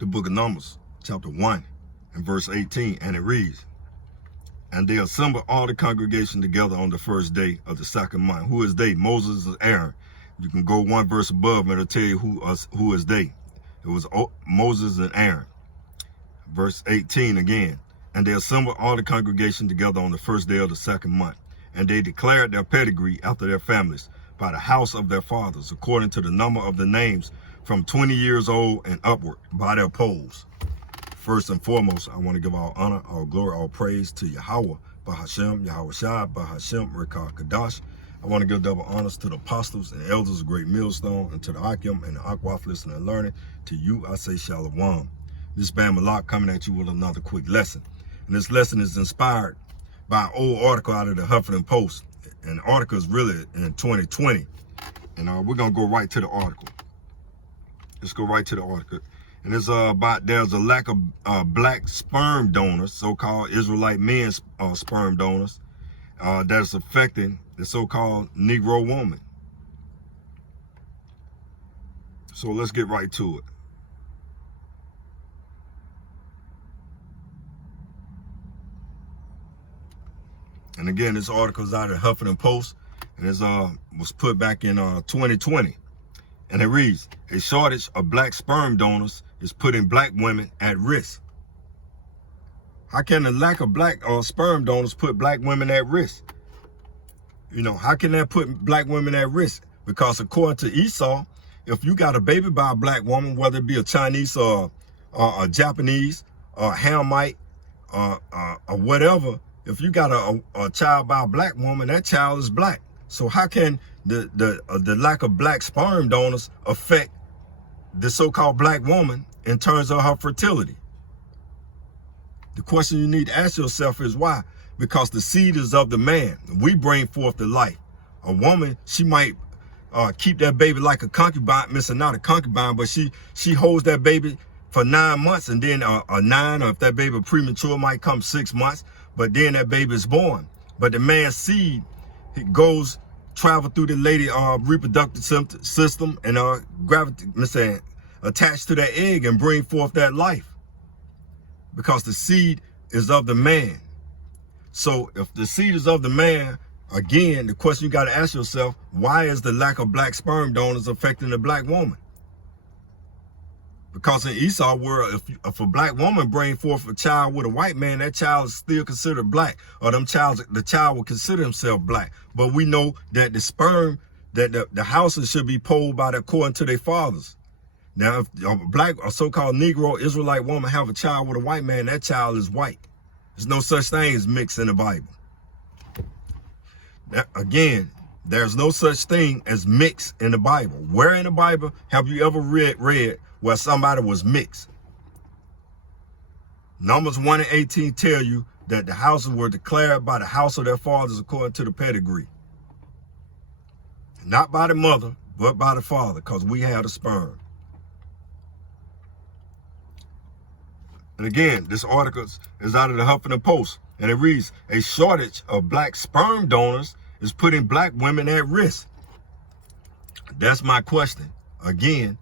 the book of Numbers, chapter 1 and verse 18, and it reads, "And they assembled all the congregation together on the first day of the second month." Who is they? Moses and Aaron. You can go one verse above and it'll tell you who is they. It was Moses and Aaron. Verse 18 again. "And they assembled all the congregation together on the first day of the second month. And they declared their pedigree after their families by the house of their fathers, according to the number of the names from 20 years old and upward, by their polls." First and foremost, I want to give all honor, all glory, all praise to Yahweh, Bahashem, Yahweh Shai, Bahashem, Rekah Kadash. I want to give double honors to the apostles and elders of Great Millstone, and to the Akim and the Akwaf listening and learning. To you, I say Shalom. This Bam Malak coming at you with another quick lesson. And this lesson is inspired by an old article out of the Huffington Post. And the article is really in 2020. And we're going to go right to the article. Let's go right to the article. And it's about there's a lack of black sperm donors, so-called Israelite men's sperm donors, that's affecting the so-called Negro woman. So let's get right to it. And again, this article is out of the Huffington Post, and it was put back in 2020. And it reads, "A shortage of black sperm donors is putting black women at risk." How can the lack of black sperm donors put black women at risk? You know, how can that put black women at risk? Because according to Esau, if you got a baby by a black woman, whether it be a Chinese or a Japanese or Hamite or whatever, if you got a child by a black woman, that child is black. So how can the lack of black sperm donors affect the so-called black woman in terms of her fertility? The question you need to ask yourself is why? Because the seed is of the man. We bring forth the life. A woman, she might keep that baby like a concubine, not a concubine, but she holds that baby for 9 months, and then a 9, or if that baby premature, might come 6 months, but then that baby is born. But the man's seed, it travel through the lady reproductive system and attached to that egg and bring forth that life, because the seed is of the man. So if the seed is of the man, again, the question you got to ask yourself, why is the lack of black sperm donors affecting the black woman? Because in Esau world, if a black woman bring forth a child with a white man, that child is still considered black, or the child will consider himself black. But we know that the sperm, that the houses should be polled by according to their fathers. Now, if a black or so-called Negro Israelite woman have a child with a white man, that child is white. There's no such thing as mixed in the Bible. Now, again, there's no such thing as mixed in the Bible. Where in the Bible have you ever read where somebody was mixed? Numbers 1 and 18 tell you that the houses were declared by the house of their fathers according to the pedigree. Not by the mother, but by the father, because we have the sperm. And again, this article is out of the Huffington Post, and it reads, "A shortage of black sperm donors is putting black women at risk." That's my question. Again,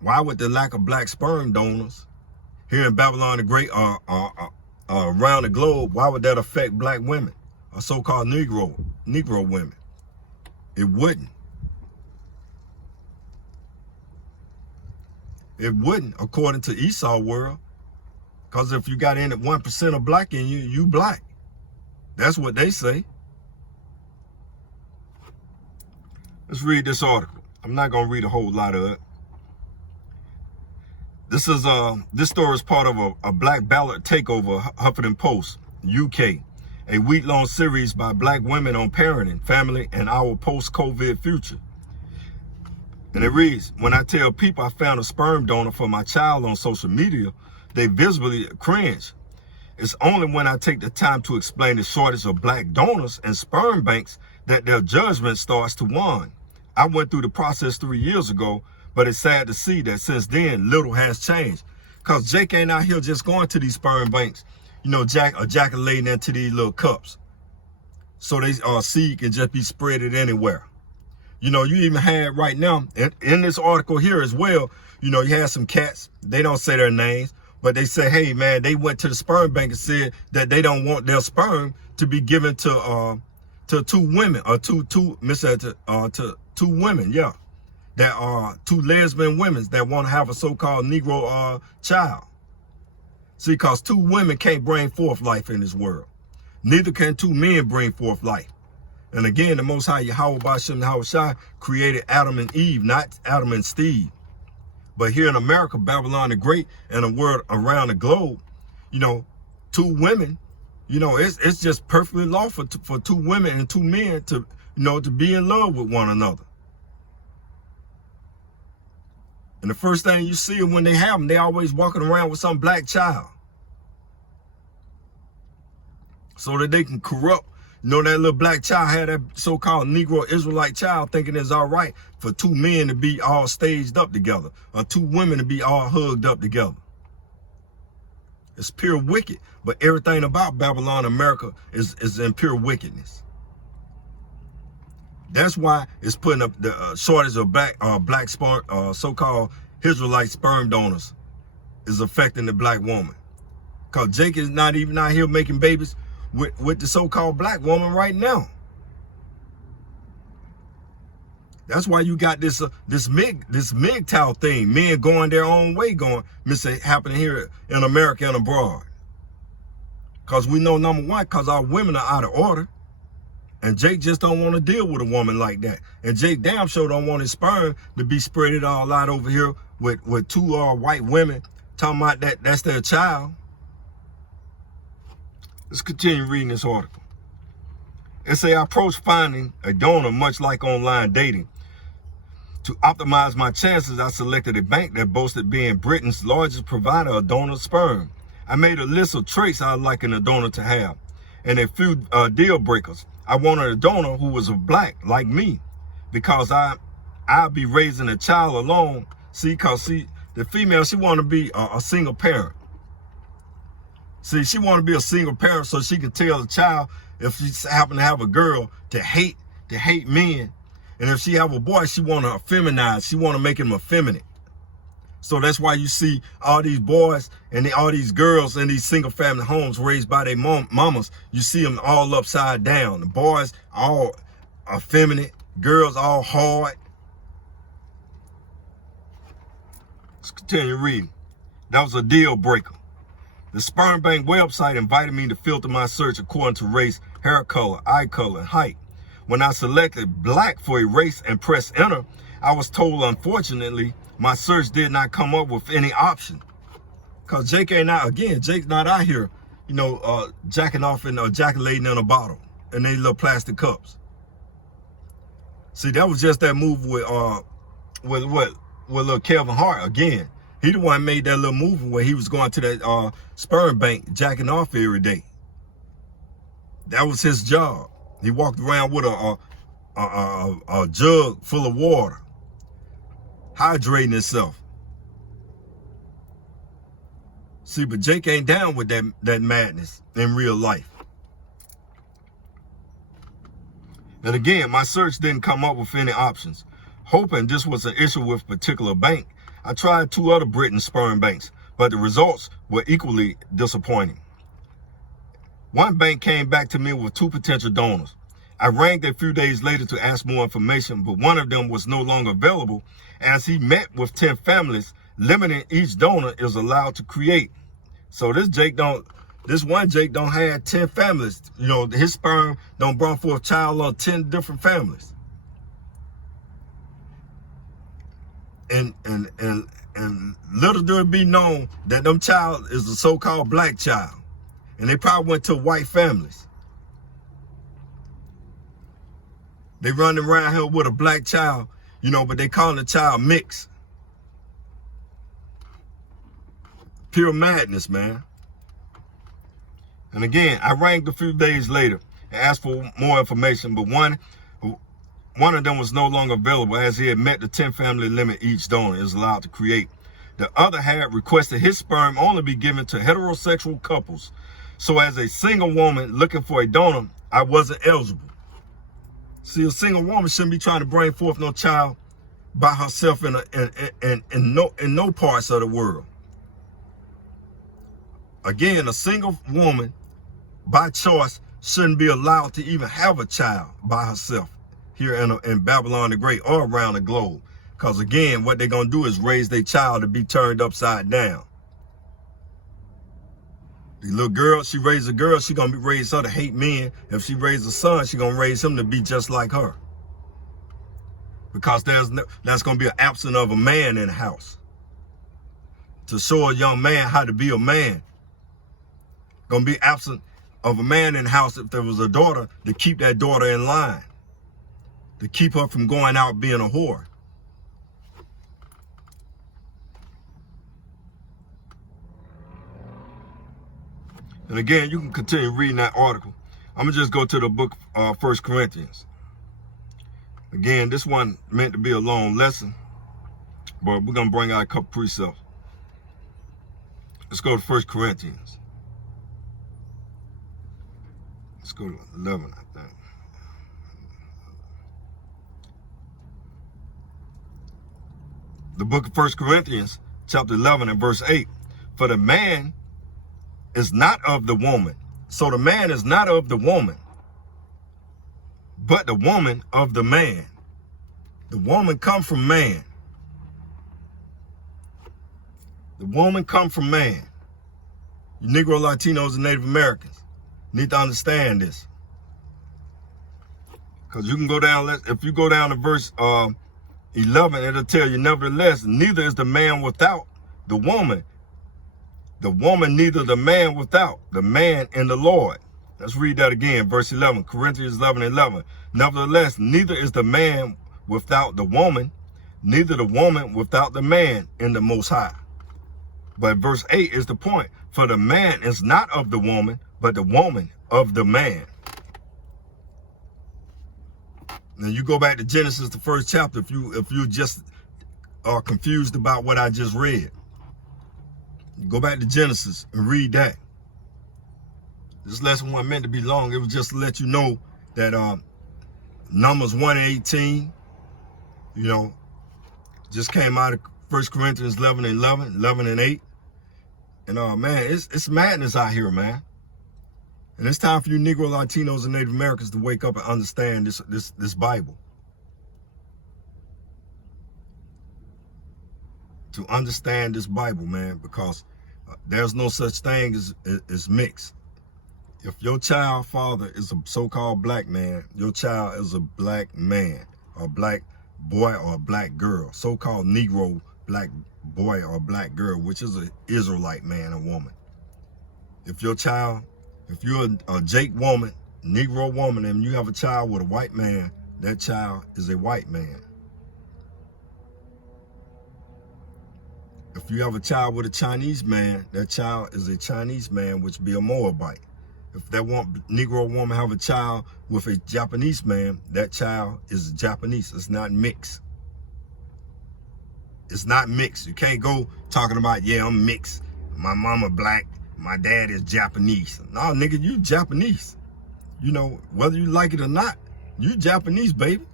why would the lack of black sperm donors here in Babylon the Great around the globe, why would that affect black women, or so-called Negro women? It wouldn't. It wouldn't, according to Esau world. Because if you got in at 1% of black in you, you black. That's what they say. Let's read this article. I'm not going to read a whole lot of it. This story is part of a black ballot takeover, Huffington Post, UK, a week-long series by black women on parenting, family, and our post-COVID future. And it reads, "When I tell people I found a sperm donor for my child on social media, they visibly cringe. It's only when I take the time to explain the shortage of black donors and sperm banks that their judgment starts to wane. I went through the process 3 years ago, but it's sad to see that since then, little has changed. Because Jake ain't out here just going to these sperm banks, ejaculating into these little cups. So they seed can just be spreaded anywhere. You even had right now, in this article here as well, You know, you have some cats, they don't say their names, but they say, hey man, they went to the sperm bank and said that they don't want their sperm to be given to two women, or to two women, yeah, that are two lesbian women that want to have a so-called Negro child. See, because two women can't bring forth life in this world. Neither can two men bring forth life. And again, the Most High Yahweh Ba'Shem Yahushua created Adam and Eve, not Adam and Steve. But here in America, Babylon the Great, and the world around the globe, you know, two women, you know, it's just perfectly lawful for two women and two men to, you know, to be in love with one another. And the first thing you see when they have them, they always walking around with some black child, so that they can corrupt. You know, that little black child had that so-called Negro Israelite child thinking it's all right for two men to be all staged up together, or two women to be all hugged up together. It's pure wicked. But everything about Babylon, America, is in pure wickedness. That's why it's putting up the shortage of black sperm, so-called Israelite sperm donors is affecting the black woman. Because Jake is not even out here making babies with the so-called black woman right now. That's why you got this MGTOW thing, men going their own way, happening here in America and abroad. Because we know, number one, because our women are out of order. And Jake just don't want to deal with a woman like that. And Jake damn sure don't want his sperm to be spreaded all out over here with two white women talking about that's their child. Let's continue reading this article. It say, I approach finding a donor much like online dating. To optimize my chances, I selected a bank that boasted being Britain's largest provider of donor sperm. I made a list of traits I'd like in a donor to have, and a few deal breakers. I wanted a donor who was a black like me, because I'll be raising a child alone. See, the female, she want to be a single parent. See, she want to be a single parent so she can tell the child, if she happen to have a girl, to hate men. And if she have a boy, she want to feminize. She want to make him effeminate. So that's why you see all these boys and all these girls in these single family homes raised by their mamas. You see them all upside down. The boys all effeminate, girls all hard. Let's continue reading. That was a deal breaker. The sperm bank website invited me to filter my search according to race, hair color, eye color, and height. When I selected black for a race and pressed enter, I was told, unfortunately, my search did not come up with any option. Because Jake's not out here, you know, jacking off and ejaculating in a bottle and they little plastic cups. See, that was just that move with little Kevin Hart again. He the one made that little movie where he was going to that sperm bank, jacking off every day. That was his job. He walked around with a jug full of water, hydrating himself. See, but Jake ain't down with that madness in real life. And again, my search didn't come up with any options. Hoping this was an issue with a particular bank, I tried 2 other Britain sperm banks, but the results were equally disappointing. One bank came back to me with 2 potential donors. I rang a few days later to ask more information, but one of them was no longer available as he met with 10 families, limiting each donor is allowed to create. So this one Jake don't have 10 families. You know, his sperm don't bring forth a child on 10 different families. And little do it be known that them child is a so-called black child. And they probably went to white families. They running around here with a black child, you know, but they calling the child mixed. Pure madness, man. And again, I rang a few days later and asked for more information, but one of them was no longer available as he had met the 10 family limit each donor is allowed to create. The other had requested his sperm only be given to heterosexual couples. So as a single woman looking for a donor, I wasn't eligible. See, a single woman shouldn't be trying to bring forth no child by herself in no parts of the world. Again, a single woman by choice shouldn't be allowed to even have a child by herself here in Babylon the Great or around the globe. Because again, what they're going to do is raise their child to be turned upside down. The little girl, she raised a girl, she going to be raised her to hate men. If she raised a son, she going to raise him to be just like her. Because that's going to be an absence of a man in the house. To show a young man how to be a man. Going to be absent of a man in the house if there was a daughter, to keep that daughter in line. To keep her from going out being a whore. And again, you can continue reading that article. I'm going to just go to the book of 1 Corinthians. Again, this one meant to be a long lesson, but we're going to bring out a couple precepts. Let's go to 1 Corinthians. Let's go to 11, I think. The book of 1 Corinthians, chapter 11 and verse 8. For the man is not of the woman. So the man is not of the woman, but the woman of the man. The woman come from man. The woman come from man. You Negro, Latinos, and Native Americans need to understand this. Because you can go down, if you go down to verse 11, it'll tell you, nevertheless, neither is the man without the woman neither the man without, the man in the Lord. Let's read that again, verse 11, Corinthians 11:11. Nevertheless, neither is the man without the woman, neither the woman without the man in the Most High. But verse 8 is the point. For the man is not of the woman, but the woman of the man. Now you go back to Genesis, the first chapter, if you just are confused about what I just read. Go back to Genesis and read that. This lesson wasn't meant to be long. It was just to let you know that Numbers 1:18, just came out of 1 Corinthians 11 and 8. And man, it's madness out here, man. And it's time for you Negro, Latinos, and Native Americans to wake up and understand this Bible. To understand this Bible, man, because there's no such thing as mixed. If your child father is a so-called black man, your child is a black man, or black boy or black girl, so-called Negro black boy or black girl, which is an Israelite man or woman. If you're a Jake woman, Negro woman, and you have a child with a white man, that child is a white man. If you have a child with a Chinese man, that child is a Chinese man, which be a Moabite. If that Negro woman have a child with a Japanese man, that child is Japanese. It's not mixed. It's not mixed. You can't go talking about, yeah, I'm mixed. My mama black, my dad is Japanese. No, nigga, you Japanese. Whether you like it or not, you Japanese, baby.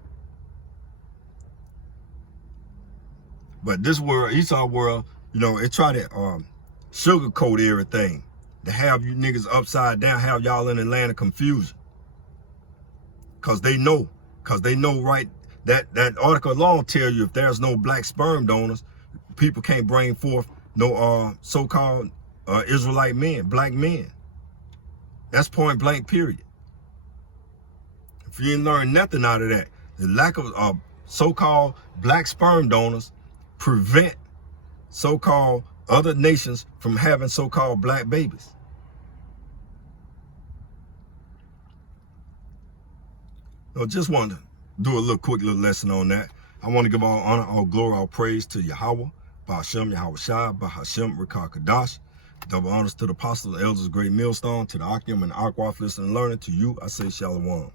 But this world, Esau world, it try to sugarcoat everything to have you niggas upside down, have y'all in the land of confusion. Cause they know right, that article alone tell you if there's no black sperm donors, people can't bring forth no so-called Israelite men, black men. That's point blank, period. If you didn't learn nothing out of that, the lack of so-called black sperm donors prevent so-called other nations from having so-called black babies. I just wanted to do a quick little lesson on that. I want to give all honor, all glory, all praise to Yahweh, Ba'Hashem, Yahweh Shai, Ba'Hashem, Rikah Kadash. Double honors to the apostles, the elders, great millstone, to the Akim and the Aquaf, listening and learning. To you, I say shalom.